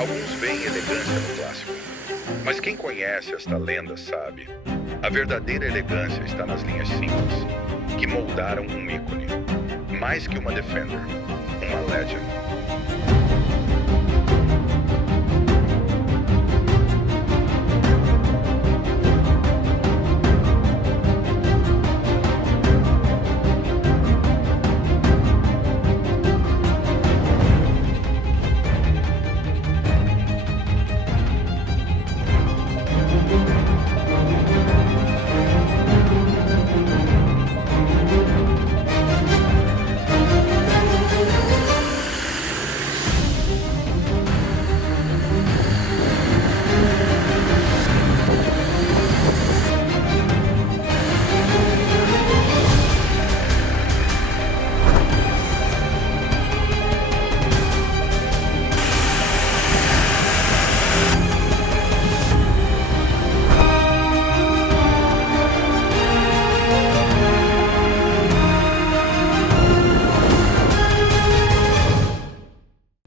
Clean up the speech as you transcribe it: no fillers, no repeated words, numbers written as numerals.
Alguns veem elegância no clássico, mas quem conhece esta lenda sabe. A verdadeira elegância está nas linhas simples, que moldaram um ícone. Mais que uma Defender, uma Legend.